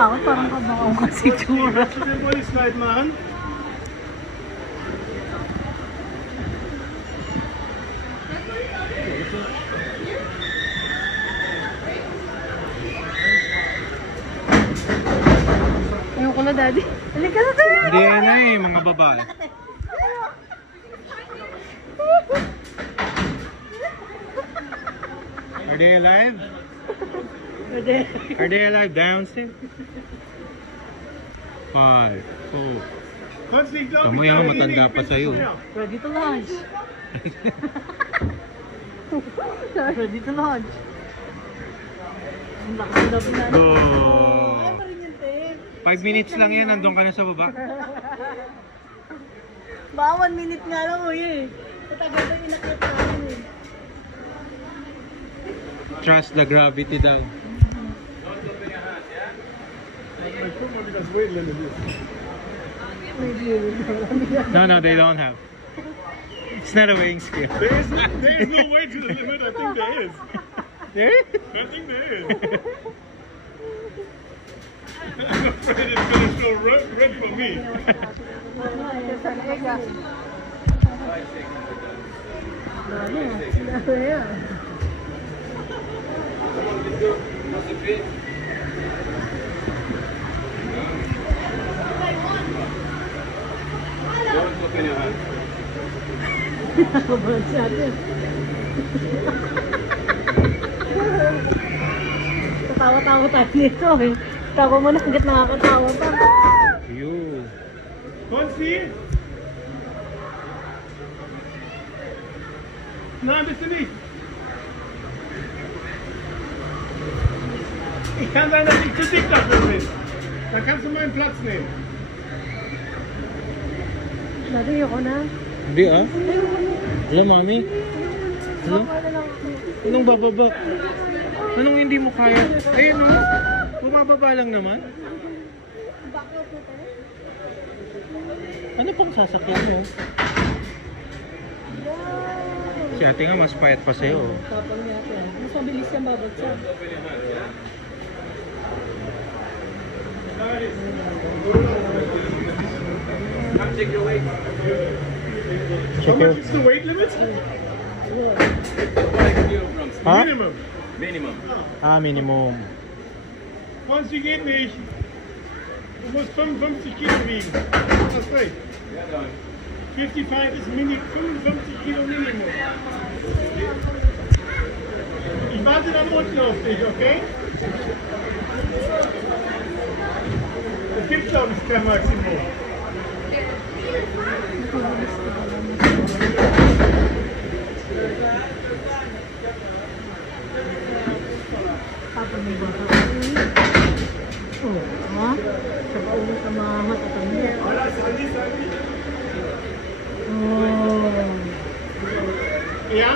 Nakakatakot, parang kabaong kasi tsura. Den wollte ich slide machen. Ayoko na, Daddy. Halika na, Daddy. Hindi yan na eh, mga babae. Are they alive? Are they alive downstairs? 5, 4. Konsti, ich glaube, Kamu yan, matanda pa sa'yo. Ready to launch. Ready to launch. Ang lakas na pinano. Go! Ay, pa rin yan, te. 5 minutes lang yan, nandun ka na sa baba. Baka 1 minute nga lang, uy eh. Matagal na inakit namin eh. Trust the gravity daw. No, they don't have. It's not a weighing scale. There is no way to the limit. I think there is. There? I think there is. I'm afraid it's going to show red for me. Tawa-tawa tayo nito eh. Tawa mo na hanggat nakakatawa pa. You. Konsti? Nein, bist du nicht. Ich kann sein, dass ich zu dick dafür bin. Dann kannst du meinen Platz nehmen. Dati ayoko na. Hindi ah. Hello, mami. Hello? Anong bababa? Anong hindi mo kaya? Ayun o. Bumababa lang naman. Ano pang sasakyan mo? Si ate nga mas payat pa sa'yo. Tapang niya ate. Mas mabilis yan babagsak. Check your weight. Check How your... much is the weight limit? Ha? Minimum. Ah, minimum. Konsti geht nicht. Du musst 55 Kilo wiegen. Du hast recht. 55 ist 55 Kilo Minimum. Ich warte dann unten auf dich, okay? Es gibt, glaube ich, kein Maximum. Papa may baka. Oo, ha? Sa paulo sa mga matatanda. Oh. Ja?